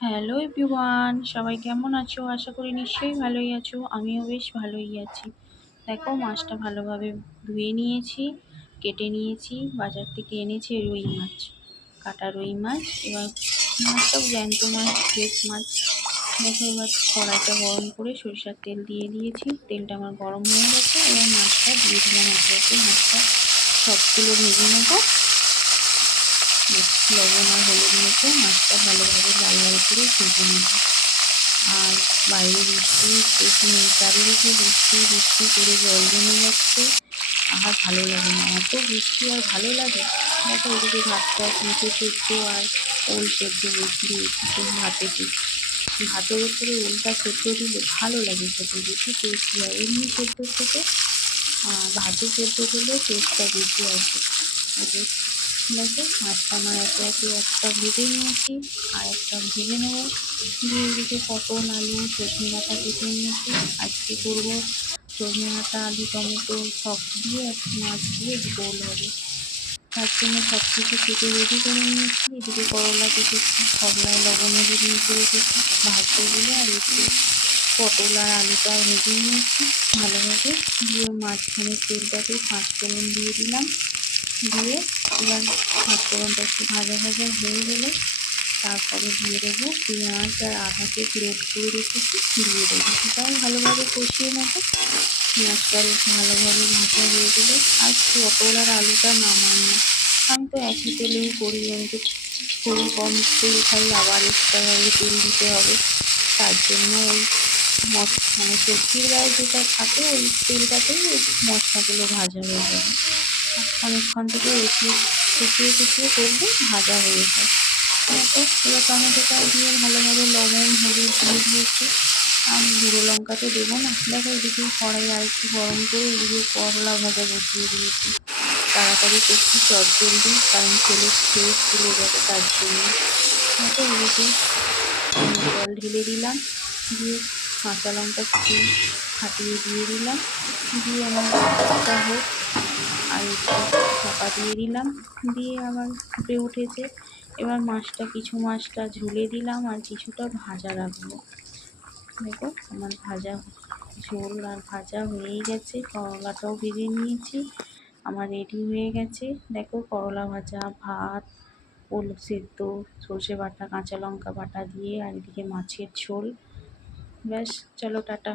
Hello everyone সবাই কেমন আছো? আশা করি নিশ্চয়ই ভালোই আছো। আমিও বেশ ভালোই আছি। দেখো, মাছটা ভালোভাবে ধুয়ে নিয়েছি, কেটে নিয়েছি, বাজার থেকে এনেছি রুই মাছ, কাটা রুই মাছ, এবার মাছটাও জ্যান্ত মাছ ফ্রেশ মাছ। দেখো, এবার কড়াইটা গরম করে সরিষার তেল দিয়ে দিয়েছি। তেলটা আমার গরম হয়ে গেছে, এবার মাছটা দিয়ে দিলাম একে। মাছটা সবগুলো ভেজে নেব। লবণ আর হলুদ মেখে মাছটা ভালোভাবে লাল লাল করে ভেজে নেব। আর বাইরে বৃষ্টি চারিদিকে বৃষ্টি বৃষ্টি করে জল জমে যাচ্ছে। আর ভালো লাগে না, এত বৃষ্টি আর ভালো লাগে। দেখো এদিকে ভাতটা মুখে সেদ্ধ আর ওল সেদ্ধ বসিয়ে ভাতেতে ভাতের উপরে ওলটা সেদ্ধ দিলে ভালো লাগে খেতে, বেশি টেস্টি হয়। এমনি সেদ্ধ থেকে ভাতে সেদ্ধ করলে টেস্টটা বেশি আসে। দেখো মাছটা আমার একে একটা ভেজে নিয়েছি আর একটা ভেজে নেব। দিয়ে এদিকে পটল, আলু সজনে ডাঁটা কেটে নিয়েছি আজকে করব? সজনে ডাঁটা আলু, টমেটো সব দিয়ে মাছ দিয়ে ঝোল হবে। তার জন্য সব কিছু কেটে রেডি করে নিয়েছি এদিকে করলা কেটেছি সবলায় লবণ দিয়ে নিয়ে রেখেছি, ভাজতে বলে আর একটু পটল আর আলুটা ভেজে নিয়েছি ভালোভাবে। দিয়ে মাঝখানে তেলটাকে পাঁচ ফোড়ন দিয়ে দিলাম। দিয়ে এবার পাঁচফোড়নটা একটু ভাজা ভাজা হয়ে গেলে তারপরে দিয়ে দেবো পেঁয়াজ আর আদাকে গ্রেট করে রেখেছি, দিয়ে দেবো সেটাও ভালোভাবে কষিয়ে নেব। পেঁয়াজটা বেশ ভালোভাবে ভাজা হয়ে গেলে আর পটল আর আলুটা নামান। না আমি তো একই তেলেই করি, আমি তো খুবই কম তেল খাই, আবার এক্সট্রাভাবে তেল দিতে হবে। তার জন্য ওই মশ মানে সবজির গায়ে যেটা থাকে ওই তেলটাতেই মশলাগুলো ভাজা হয়ে যাবে। অনেকক্ষণ থেকে এটি শুকিয়ে শুকিয়ে করলে ভাজা হয়ে যায় এবার টমেটোটা দিয়ে ভালোভাবে লবণ, হলুদ দিয়ে দিয়েছি। আমি গুঁড়ো লঙ্কা তো দেবো না। দেখো এদিকে কড়াই আর একটু গরম করে এদিকে করলা ভাজা বসিয়ে দিয়েছি। তাড়াতাড়ি করছি, চট জলদি, কারণ ছেলে খেয়ে তুলে যাবে তার জন্য। দেখো এদিকে জল ঢেলে দিলাম, দিয়ে কাঁচা লঙ্কা ফাটিয়ে দিয়ে দিলাম। দিয়ে আমার হোক আর চাপা দিয়ে দিলাম, দিয়ে আবার ফুটে উঠেছে। এবার মাছটা কিছু মাছটা ঝুলে দিলাম আর কিছুটা ভাজা রাখব। দেখো আমার ভাজা ঝোল আর ভাজা হয়েই গেছে, করলাটাও ভেজে নিয়েছি, আমার রেডি হয়ে গেছে। দেখো করলা ভাজা, ভাত, ওল সেদ্ধ, সর্ষে বাটা, কাঁচা লঙ্কা বাটা দিয়ে আর এদিকে মাছের ঝোল। ব্যাস, চলো টাটা।